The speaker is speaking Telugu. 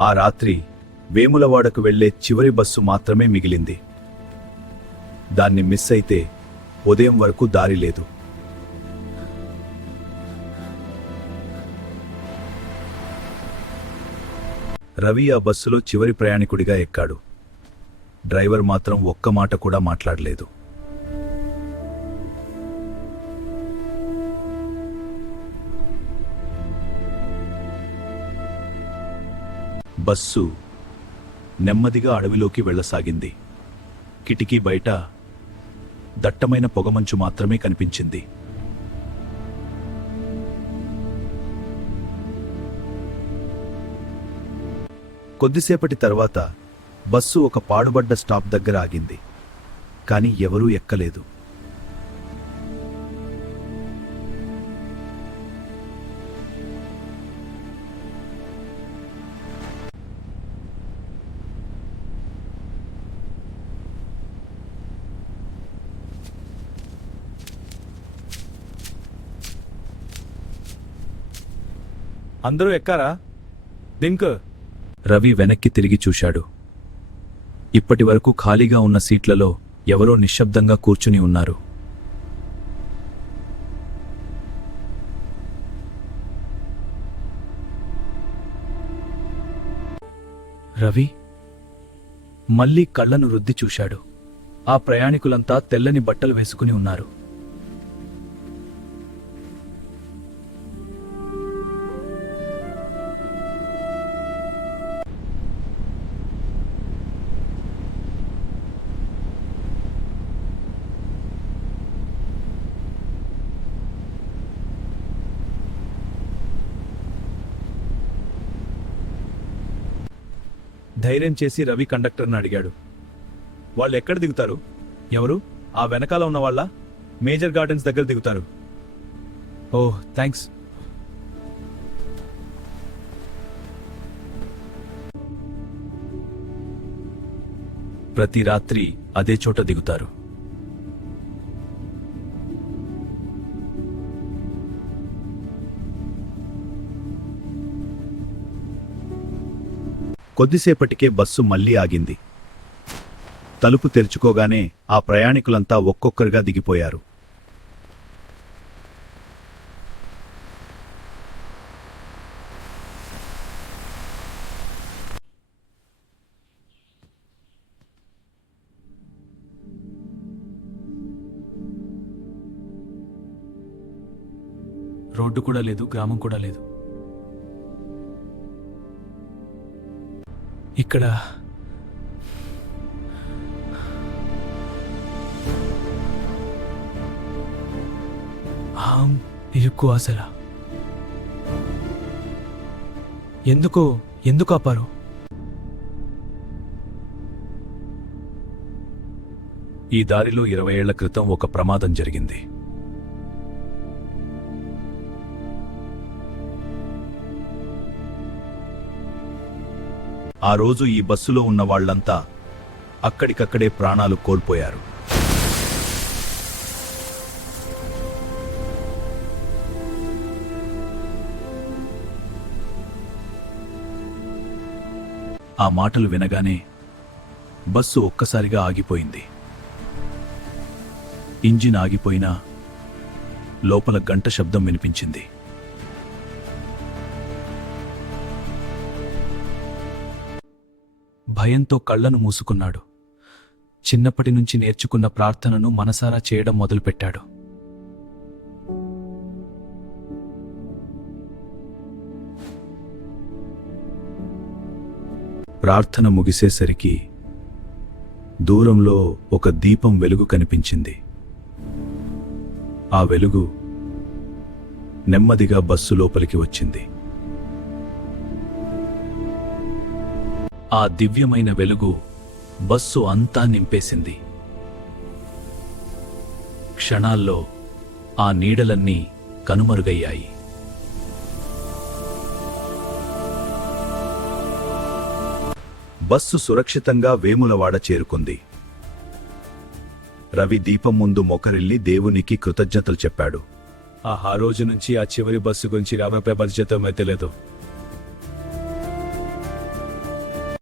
ఆ రాత్రి వేములవాడకు వెళ్లే చివరి బస్సు మాత్రమే మిగిలింది. దాన్ని మిస్ అయితే ఉదయం వరకు దారి లేదు. రవి ఆ బస్సులో చివరి ప్రయాణికుడిగా ఎక్కాడు. డ్రైవర్ మాత్రం ఒక్క మాట కూడా మాట్లాడలేదు. బస్సు నెమ్మదిగా అడవిలోకి వెళ్లసాగింది. కిటికీ బయట దట్టమైన పొగమంచు మాత్రమే కనిపించింది. కొద్దిసేపటి తర్వాత బస్సు ఒక పాడుబడ్డ స్టాప్ దగ్గర ఆగింది. కానీ ఎవరూ ఎక్కలేదు. అందరూ ఎక్కారా దింక్? రవి వెనక్కి తిరిగి చూశాడు. ఇప్పటి వరకు ఖాళీగా ఉన్న సీట్లలో ఎవరో నిశ్శబ్దంగా కూర్చుని ఉన్నారు. రవి మళ్లీ కళ్లను రుద్ది చూశాడు. ఆ ప్రయాణికులంతా తెల్లని బట్టలు వేసుకుని ఉన్నారు. ధైర్యం చేసి రవి కండక్టర్ని అడిగాడు, వాళ్ళు ఎక్కడ దిగుతారు? ఎవరు? ఆ వెనకాల ఉన్న వాళ్ళ? మేజర్ గార్డెన్స్ దగ్గర దిగుతారు. ఓహ్ థ్యాంక్స్. ప్రతి రాత్రి అదే చోట దిగుతారు. కొద్దిసేపటికే బస్సు మళ్లీ ఆగింది. తలుపు తెరుచుకోగానే ఆ ప్రయాణికులంతా ఒక్కొక్కరుగా దిగిపోయారు. రోడ్డు కూడా లేదు, గ్రామం కూడా లేదు. ఇక్కడ ఇరుక్కు అసలు ఎందుకు ఆపారు? ఈ దారిలో 20 ఏళ్ల క్రితం ఒక ప్రమాదం జరిగింది. ఆ రోజు ఈ బస్సులో ఉన్న వాళ్లంతా అక్కడికక్కడే ప్రాణాలు కోల్పోయారు. ఆ మాటలు వినగానే బస్సు ఒక్కసారిగా ఆగిపోయింది. ఇంజిన్ ఆగిపోయినా లోపల గంట శబ్దం వినిపించింది. భయంతో కళ్లను మూసుకున్నాడు. చిన్నప్పటి నుంచి నేర్చుకున్న ప్రార్థనను మనసారా చేయడం మొదలుపెట్టాడు. ప్రార్థన ముగిసేసరికి దూరంలో ఒక దీపం వెలుగు కనిపించింది. ఆ వెలుగు నెమ్మదిగా బస్సు లోపలికి వచ్చింది. ఆ దివ్యమైన వెలుగు బస్సు అంతా నింపేసింది. క్షణాల్లో ఆ నీడలన్నీ కనుమరుగయ్యాయి. బస్సు సురక్షితంగా వేములవాడ చేరుకుంది. రవి దీపం ముందు మొకరిల్లి దేవునికి కృతజ్ఞతలు చెప్పాడు. ఆ రోజు నుంచి ఆ చివరి బస్సు గురించి రామపై పరిచయం తెలియదు.